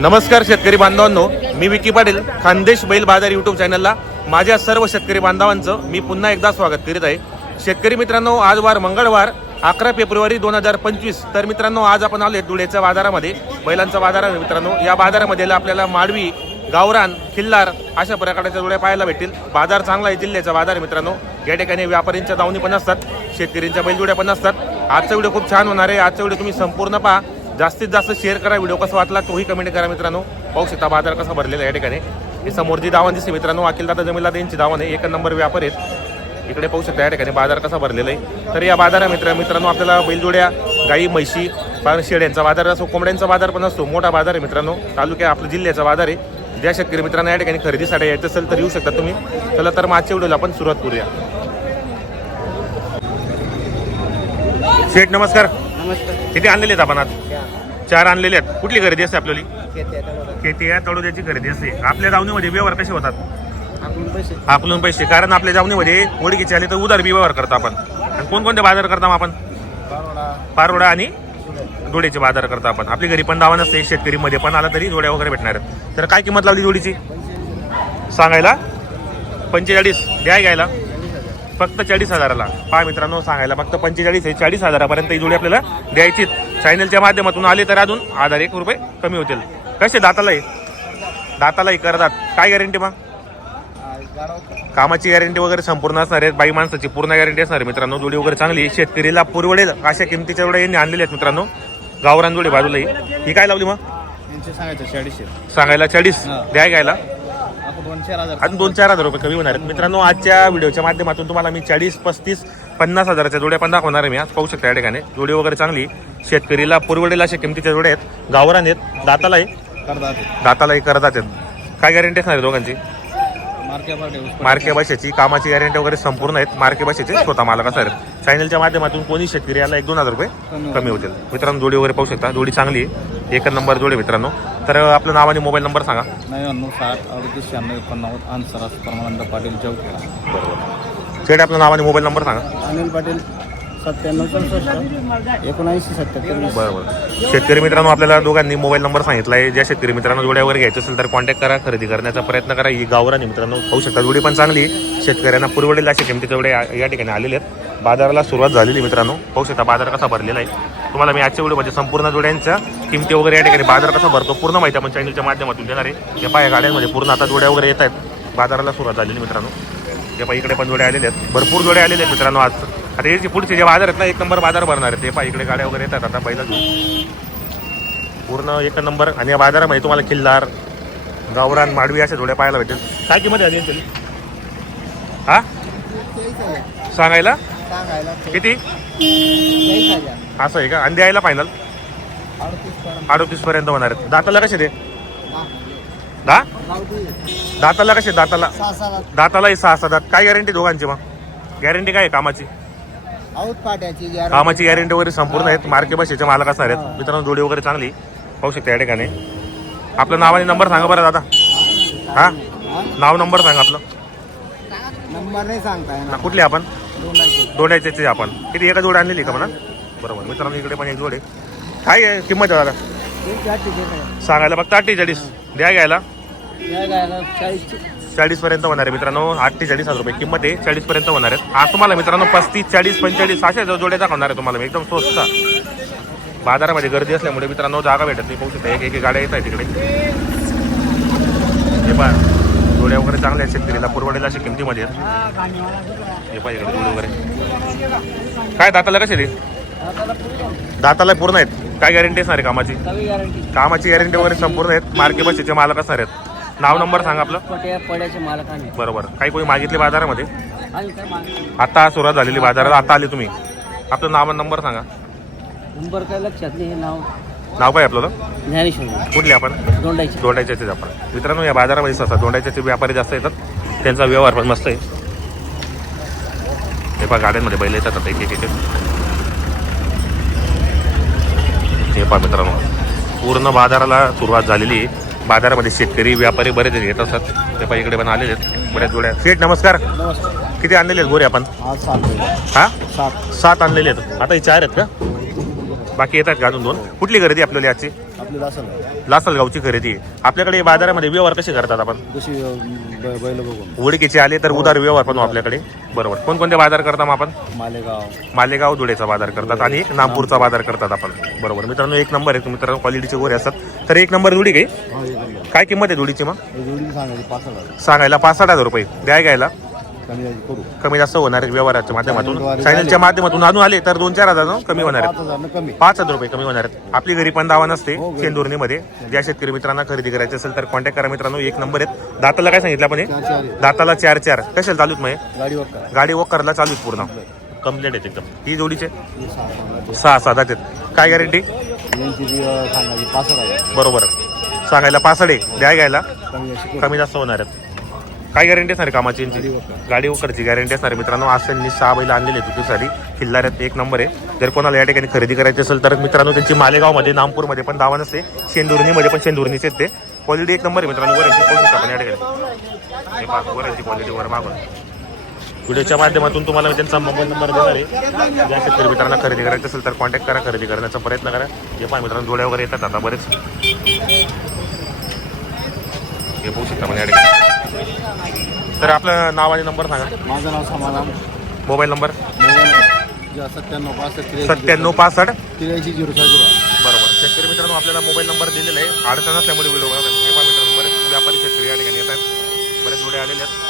नमस्कार शेतकरी बांधवांनो मी विकी पाटील खानदेश बैल बाजार युट्यूब चॅनलला माझ्या सर्व शेतकरी बांधवांचं मी पुन्हा एकदा स्वागत करीत आहे. शेतकरी मित्रांनो आज वार मंगळवार अकरा फेब्रुवारी दोन हजार पंचवीस. तर मित्रांनो आज आपण आलो धुळेच्या बाजारामध्ये. बैलांचा बाजार आहे मित्रांनो. या बाजारामध्ये आपल्याला माडवी गावरान खिल्लार अशा प्रकारच्या जोड्या पाहायला भेटतील. बाजार चांगला आहे जिल्ह्याचा बाजार आहे मित्रांनो. या ठिकाणी व्यापाऱ्यांच्या दावणी पण असतात शेतकऱ्यांच्या बैलजोड्या पण असतात. आजचा व्हिडिओ खूप छान होणार आहे. आजचा व्हिडिओ तुम्ही संपूर्ण पहा. जास्तीत जास्त शेअर करा व्हिडिओ कसा वाटला तोही कमेंट करा मित्रांनो. पाहू शकता बाजार कसा भरलेला आहे या ठिकाणी. ही समोर जी दावण दिसते मित्रांनो. अखिल दादा जमीला यांची दावण आहे. एक नंबर व्यापार आहेत. इकडे पाहू शकता या ठिकाणी. बाजार कसा भरलेला आहे. तर या बाजारा मित्र मित्रांनो आपल्याला बैलजोड्या गाई म्हशी पान शेड्यांचा बाजार असो कोंबड्यांचा बाजार पण असतो मोठा बाजार आहे मित्रांनो. तालुक्या आपल्या जिल्ह्याचा बाजार आहे. ज्या शेतकरी मित्रांनो या ठिकाणी खरेदीसाठी यायचं असेल तर येऊ शकता तुम्ही. चला तर मागच्या व्हिडिओला आपण सुरुवात करूया. शेठ नमस्कार. नमस्कार. किती आणलेले आहेत आपण आज? चार आणलेले आहेत. कुठली खरेदी असते आपल्याला. खेती या तळोद्याची खरेदी असते. आपल्या दावणीमध्ये व्यवहार कसे होतात? आपलून पैसे. कारण आपल्या दावणीमध्ये ओळखीचे आले तर उदार बी व्यवहार करतो आपण. आणि कोणकोणते बाजार करता आपण? पारोडा. आणि जोडीचे बाजार करतो आपण. आपली घरी पण दावा नसते शेतकरीमध्ये पण आला तरी जोड्या वगैरे भेटणार आहेत. तर काय किंमत लावली जोडीची सांगायला? पंचेचाळीस. द्या घ्यायला. फक्त चाळीस हजाराला. पहा मित्रांनो सांगायला फक्त पंचेचाळीस आहे. चाळीस हजारापर्यंत ही जोडी आपल्याला द्यायची चॅनलच्या माध्यमातून आले तर अजून हजार एक रुपये कमी होतील. कसे दातालाही? दातालाही करतात काय गॅरंटी मग? कामाची गॅरंटी वगैरे संपूर्ण असणार आहे बाई माणसाची पूर्ण गॅरंटी असणार आहे. मित्रांनो जोडी वगैरे चांगली. शेतकरीला पुरवडेल अशा किमतीच्या जोड्या यांनी आणलेल्या आहेत मित्रांनो. गावरान जोडी बाजूला ही. काय लावली मग? सांगायला चाळीस. द्या घ्यायला. अजून दोन चार हजार रुपये कमी होणार आहेत. मित्रांनो आजच्या व्हिडिओच्या माध्यमातून तुम्हाला मी चाळीस पस्तीस पन्नास हजाराच्या जोड्या पण दाखवणार आहे मी. आज पाहू शकता या ठिकाणी. जोडी वगैरे चांगली. शेतकरीला पुरवडेल अशा किमतीच्या जोड्या आहेत. गावरान आहेत. दातालाही. दातालाही करतात आहेत. काय गॅरंटी असणार आहे दोघांची? मार्के भाषेची कामाची गॅरंटी वगैरे संपूर्ण आहेत. मार्के भाषेचे स्वतः मालक असणार आहेत. चॅनलच्या माध्यमातून कोणी शेतकरी याला एक दोन हजार रुपये कमी होतील. मित्रांनो जोडी वगैरे पाहू शकता. जोडी चांगली आहे. एक नंबर जोडी मित्रांनो. तर आपलं नाव आणि मोबाईल नंबर सांगा. नव्याण्णव साठ अडतीस शहाण्णव एकोणनव्वद. आन्सर परमानंद पाटील चौकेला बरोबर. शेड आपलं नाव आणि मोबाईल नंबर सांगा. अनिल पाटील सत्त्याण्णव चौसष्ट एकोणऐंशी सत्याहत्तर बरोबर. शेतकरी मित्रांनो आपल्याला दोघांनी मोबाईल नंबर सांगितला आहे ज्या शेतकरी मित्रांनो जोड्या वगैरे घ्यायचं असेल तर कॉन्टॅक्ट करा. खरेदी करण्याचा प्रयत्न करा. ही गावरानी मित्रांनो पाहू शकता. जोडी पण चांगली आहे. शेतकऱ्यांना पुरवडेल अशी किमती तेवढे या या ठिकाणी आलेले आहेत. बाजाराला सुरुवात झालेली आहे मित्रांनो. पाहू शकता बाजार कसा भरलेला आहे. तुम्हाला मी आजच्या व्हिडिओमध्ये संपूर्ण जोड्यांच्या किमती वगैरे या ठिकाणी बाजार कसा भरतो पूर्ण माहिती आपण चॅनलच्या माध्यमातून देणार आहे. या पाया गाड्यांमध्ये पूर्ण आता जोड्या वगैरे येत आहेत. बाजाराला सुरुवात झालेली आहे मित्रांनो. ते पहा इकडे पण जोड्या आलेले आहेत. भरपूर जोड्या आलेले आहेत मित्रांनो आज. आता हे जे पुढचे जे बाजार आहेत ना एक नंबर बाजार भरणार आहेत. ते पहा इकडे गाड्या वगैरे येतात. आता पहिला पूर्ण एक नंबर. आणि या बाजारामध्ये तुम्हाला किल्लार गावरान माडवी अशा जोड्या पाहायला भेटेल. काय किंमत आहे यांची हा? सांगायला? सांगायला किती? असं आहे का? आणि द्यायला फायनल अडतीस अडतीस पर्यंत होणार आहेत. दाताला कसे ते दहा? दाताला कसे? दाताला. दातालाही सहा सहा दात काय गॅरंटी दोघांची मग? गॅरंटी काय आहे? कामाची. कामाची गॅरंटी वगैरे संपूर्ण आहेत. मार्के बसेचे मालक असणार आहेत. मित्रांनो जोडी वगैरे चांगली. पाहू शकता या ठिकाणी. आपलं नाव आणि नंबर सांगा बरं दादा. हा? नाव नंबर सांगा आपलं. नंबर नाही सांगता कुठली आपण? दोड्याचे आपण. किती एका जोड आणलेली का म्हणा? बरोबर. मित्रांनो इकडे पण एक जोड आहे. काय किंमत आहे दादा? सांगायला फक्त अठ्ठेचाळीस. द्या घ्यायला. चाळीस पर्यंत होणार आहे मित्रांनो. आठ तेचाळीस हजार रुपये किंमत आहे. चाळीस पर्यंत होणार आहेत. आज तुम्हाला मित्रांनो पस्तीस चाळीस पंचेचाळीस अशा जोड्या दाखवणार आहे तुम्हाला. मी एकदम स्वस्त. बाजारामध्ये गर्दी असल्यामुळे मित्रांनो जागा भेटत नाही. पाहू शकता एक एक गाड्या येत आहे तिकडे. हे पहा. जोड्या वगैरे चांगल्या आहेत शेतकरीला. परवडेल अशा किमतीमध्ये आहेत. हे पहा इकडे जोडे वगैरे. काय दाताला कसे ते दाताला पूर्ण आहेत. काय गॅरंटी असणार आहे कामाची? कामाची गॅरंटी वगैरे संपूर्ण आहेत. मार्केट बसेचे मालक असणार आहेत. नाव नंबर सांगा आपलं. पट्या पड्याचे मालकाने बरोबर. काही कोणी मागितले बाजारामध्ये? आता सुरुवात झालेली बाजारात. आता आले तुम्ही. आपलं नाव नंबर सांगा. नंबर काय लक्षात नाही हे नाव. नाव काय आपलं? ज्ञानेश्वर. कुठले आपण? दोंडायचे दोंडायच्याचे आपण. मित्रांनो या बाजारामध्ये सहसा दोंडायच्याचे व्यापारी जास्त येतात. त्यांचा व्यवहार पण मस्त आहे. हे पहा गाड्यांमध्ये बैल येतात आता एक एक एक. हे पहा मित्रांनो पूर्ण बाजाराला सुरुवात झालेली आहे. बाजारामध्ये शेतकरी व्यापारी बरेच येत असतात. ते पहा इकडे पण आलेले आहेत. बऱ्याच जोड्या शेठ नमस्कार. किती आणलेले आहेत गोरे आपण? हा? सात. सात आणलेले आहेत. आता हे चार आहेत का? बाकी येतात का अजून दोन? कुठली खरेदी आपल्याला याची? असं लासलगावची खरेदी. आपल्याकडे बाजारामध्ये व्यवहार कसे करतात आपण? उडकीचे आले तर उदार व्यवहार पण हो आपल्याकडे. बरोबर. कोणकोणते बाजार करता मग आपण? मालेगाव. मालेगाव धुळेचा बाजार करतात आणि नागपूरचा बाजार करतात आपण. बरोबर. मित्रांनो एक नंबर आहे. मित्रांनो क्वालिटीचे गोरे असतात. तर एक नंबर जोडी काही हा? एक नंबर. काय किंमत आहे जोडीची मग? जोडी सांगायची पाच हजार. सांगायला पाच साठ हजार रुपये. द्याय घ्यायला. कमी जास्त करू. कमी जास्त होणार आहे व्यवहाराच्या माध्यमातून. चॅनलच्या माध्यमातून आणून आले तर दोन चार हजार कमी होणार आहेत. पाच हजार कमी. पाच हजार रुपये कमी होणार आहेत. आपली घरी पण दावा नसते शेंदुर्णीमध्ये ज्या शेतकरी मित्रांना खरेदी करायची असेल तर कॉन्टॅक्ट करा मित्रांनो. एक नंबर आहेत. दाताला काय सांगितलं आपण हे? चार चार आहे. दाताला चार चार. कशाला चालूत मग हे? गाडीवर करा. गाडी वॉक करायला चालू आहे पूर्ण. कंप्लीट आहेत एकदम. ही जोडीचे? ही सहा. सहा सात आहेत. काय गॅरंटी यांची जी अं, सांगायची पाच हजार बरोबर. सांगायला पासडे द्या घ्यायला. कमी जास्त करू. कमी जास्त होणार आहेत. काय गॅरंटी असणार आहे कामाची यांची? गाडी वकरची गॅरंटी असणार आहे. मित्रांनो आज त्यांनी सहा बैल आणलेले आहेत तुझ्यासाठी खिल्लाऱ्यात एक नंबर आहे. जर कोणाला या ठिकाणी खरेदी करायची असेल तर मित्रांनो त्यांची मालेगावमध्ये नामपूरमध्ये पण दावा नसते शेंदुर्णीमध्ये पण शेंदुर्णीचे ते. क्वालिटी एक नंबर आहे मित्रांनो वरांची पाहू शकता आपण या ठिकाणी. हे पहा वरांची क्वालिटी वर मागून. व्हिडिओच्या माध्यमातून तुम्हाला मी त्यांचा मोबाईल नंबर देणार आहे. ज्या शेतकरी मित्रांना खरेदी करायचं असेल तर कॉन्टॅक्ट करा खरेदी करण्याचा प्रयत्न करा. हे पहा मित्रांनो डोळ्या वगैरे येतात आता बरेच. हे पाहू शकता ठिकाणी. तर आपलं नाव आणि नंबर सांगा. माझं नाव समाधान. Mobile number? सत्त्याण्णव पासष्ट त्र्याऐंशी सत्त्याण्णव पासष्ट? त्र्याऐंशी झिरो झिरो. बरोबर. शेतकरी मित्रांनो आपल्याला मोबाईल नंबर दिलेला आहे. अडचण असल्यामुळे व्हिडिओ हे पहा मित्रांनो बरेच व्यापारी शेतकरी या ठिकाणी येतात. बरेच जोडे आलेले आहेत.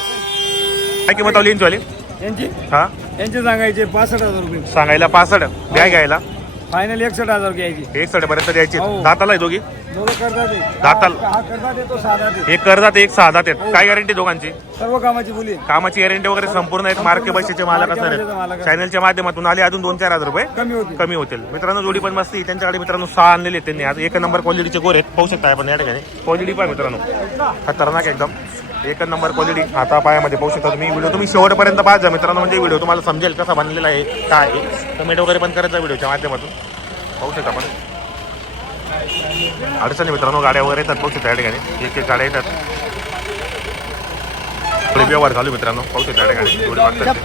काय किंमत लावली यांची वाली? यांची? हा? यांचे सांगायचे पासष्ट हजार रुपये. सांगायला पासष्ट? द्या घ्यायला. फायनल एकसष्ट हजार घ्यायची. एक साडेपर्यंत द्यायची. हो. दाताला आहे दोघी? दोघं करतात ते. दाताल. हा करतात ते, तो साधा ते. एक करतात एक सहा दात आहेत काय गॅरंटी दोघांची? सर्व कामाची बोली. कामाची गॅरंटी वगैरे संपूर्ण आहेत. मार्के बशीचे मालक असणार मार्के बशीचे मालक आहेत. चॅनलच्या माध्यमातून आले अजून दोन चार हजार रुपये. कमी होती कमी होतील. मित्रांनो जोडी पण मस्ती त्यांच्याकडे मित्रांनो सहा आणलेले आहेत त्यांनी. आज एक नंबर क्वालिटीचे गोर आहेत. पाहू शकता आपण या ठिकाणी. क्वालिटी पण मित्रांनो. खतरनाक एकदम. एक नंबर क्वालिटी आता पायामध्ये पाहू शकता तुम्ही. व्हिडिओ तुम्ही शेवटपर्यंत पाहा मित्रांनो म्हणजे व्हिडिओ तुम्हाला समजेल कसा बनलेला आहे काय आहे. कमेंट वगैरे पण करायचा व्हिडिओच्या माध्यमातून. पाहू शकता आपण. अडचणी मित्रांनो गाड्या वगैरे येतात पाहू शकता या ठिकाणी. एक एक गाड्या येतात. थोडे व्यवहार चालू मित्रांनो. पाहू शकता या ठिकाणी. जोडी मागतात.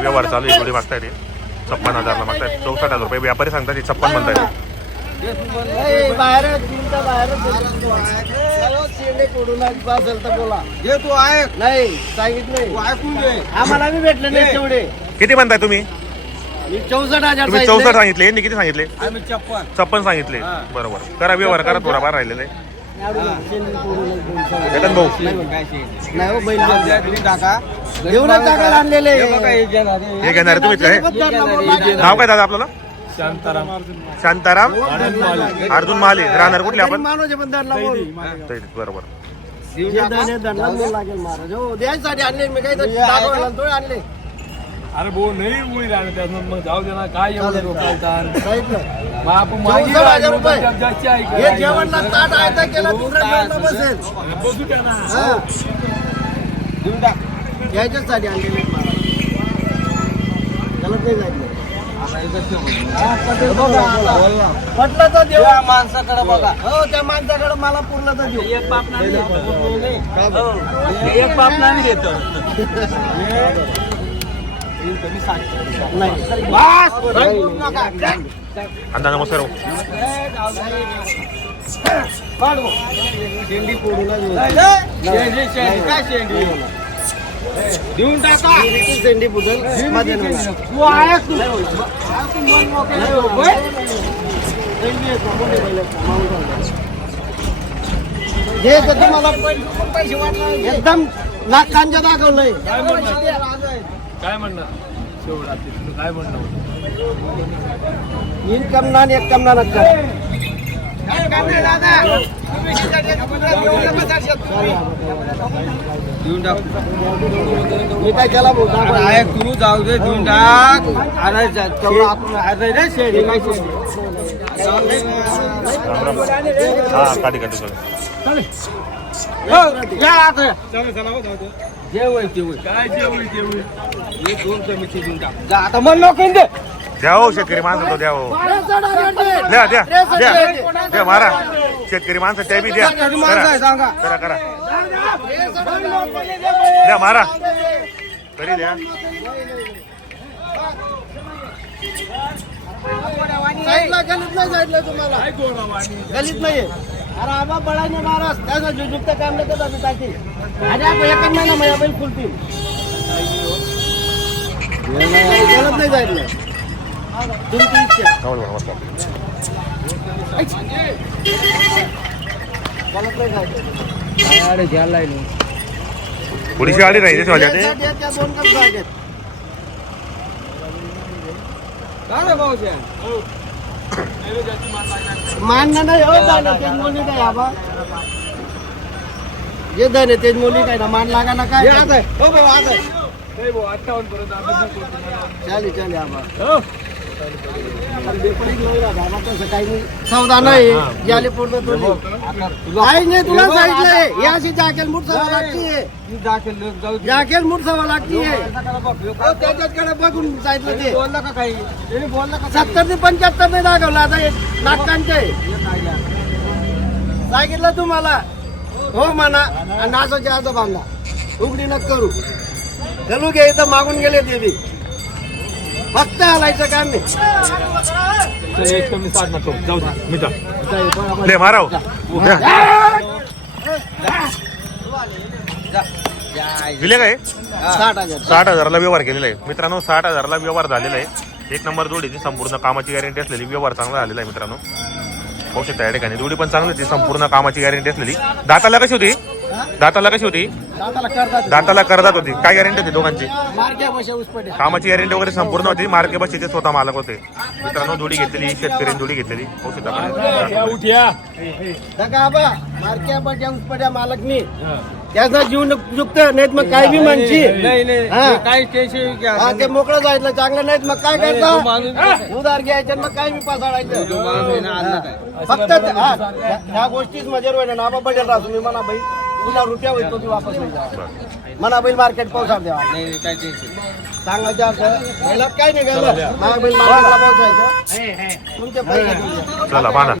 व्यवहार चालू आहे. जोडी मागताय ते छप्पन हजारला मागतायत. चौसष्ट हजार रुपये व्यापारी सांगतात छप्पन म्हणतायत. जे तू आहे नाही सांगितलं तू ऐकून घे. आम्हाला बी भेटले नाही तेवढे. किती म्हणताय तुम्ही? चौसष्ट हजार तुम्ही चौसष्ट सांगितले. यांनी किती सांगितले? आम्ही छप्पन. सांगितले. बरोबर. करा व्यवहार करा थोडाफार राहिलेले. केतन भाऊ. नाही हो तुम्ही टाकायला आणलेले. हे हे घेणार हे. हे घेणार तुम्हीच काय नाव काय दादा आपल्याला? शांताराम. शांताराम? अर्जुन महाले राहणार कुठले आपण? बरोबर हो. अरे भाऊ नाही उडी राहणार त्यातून. मग जाऊ दे ना काय एवढं नाही. मग आपण हजार रुपये. जास्त- जास्त बसू द्या ना. याच्याचसाठी आणलेले आहेत महाराज. पटलं तर देऊ माणसाकडे बघा हो. त्या माणसाकडे मला पूर्ण तर देऊ एक पाप नाही एक पाप नाही देतो नाही अण्णा नमस्कार भाऊ. शेंडी? पोडून देऊन टाका. मध्ये नाही. तू आहे. तू शेंडी आहे, समोर आहे पहिलं, मागून जाऊ. हे तर तुम्हाला एकदम नाकांच्या दाखवलंय. काय म्हणणार? शेवट काय म्हणणार? इनकम ना एक कम ना नक्का देऊन टाक मी काय त्याला बोलतो? आहे तू जाऊ दे देऊन टाक. अरे जा- तेवढं आपण अरे रे शेडी काय शेडी हा सर या आता. जे होईल ते होईल काय जे होईल ते होईल हे दोन कमिटी देऊन टाक. जा आता मन नको दे. द्या हो शेतकरी माणसं तो द्या हो द्या द्या. द्या द्या मारा. शेतकरी माणसं त्या बी द्या. करा. सांगा. करा करा. द्या मारा. तरी द्या. गलीत नाही साईडला तुम्हाला. गलीत नाही अरे आबा बळाने महाराज त्याचा जुजुक्त काम नाही करत टाकी आणि आपण एकच महिना माझ्या बैल खुलतील गलत नाही साईडला. तुमची इच्छा भाऊ, नमस्कार. गलत नाही साईडला थोडीशी आली नाही त्याची माझ्या दोन कप आहेत काय रे भाऊच्या मान्य नाही हो दाने तेज मुली काय आबा जे दाने तेज मुली काय ना मान लागा ना काय हे आता. हो भाऊ आता. नाही भाऊ अठ्ठावन्न पर्यंत. चालेल चालेल आबा हो. काही नाही याले पूर्ण काही नाही तुला सांगितलंय जाकेल मूठ सवा लागतीये. जाकेल मूठ सवा लागतीये. असं हो, त्याच्याकडे बघून सांगितलं? ते. बोलला का काही? बोलला का? सत्तर ते पंच्याहत्तर नाही दाखवलं आता नाटकांचे? सांगितलं तुम्हाला? हो म्हणा आणि नाचाचे आज बांधा उघडी नक करू. चलू घे इथं मागून गेले ते बी. फक्त हलायचं काम नाही. जाऊ दे. माराव. दिले काय साठ हजार. साठ हजाराला व्यवहार केलेला आहे. मित्रांनो साठ हजाराला व्यवहार झालेला आहे. एक नंबर जोडीची संपूर्ण कामाची गॅरंटी असलेली व्यवहार चांगला झालेला आहे मित्रांनो. पाहू शकता या ठिकाणी. जोडी पण चांगली होती संपूर्ण कामाची गॅरंटी असलेली. दाताला कशी होती? दाताला कशी होती? दादाला करतात दाताला करदात होती. काय गॅरंटी होती दोघांची? उसपटे कामाची गॅरंटी वगैरे संपूर्ण होती. मार्के बशीचे स्वतः मालक होते. मित्रांनो जोडी घेतलेली शेतकऱ्यांनी जोडी घेतलेली. आबा मार्क्या बशा उसपट्या मालकनी. त्याचा जीव युक्त नाहीत मग काय बी नाही हा. ते हा मोकळं जायचं चांगलं नाहीत मग काय करता? उधार घ्यायचं मग काय बी पासाडायचं. काय? फक्त ह्या- गोष्टीच मजेर होईल ना आबा बजेट राहतो मी म्हणा बाई. तुला रुपया होईल तो बी वापस नाही जावा म्हणा बैल मार्केट द्यावा काही टेन्शन सांगायचं अर्थ बैलात काय नाही गेलं माझ्या बैल मार्केटला पावसायचं तुमचे पैसे तुमचे चला बांधा.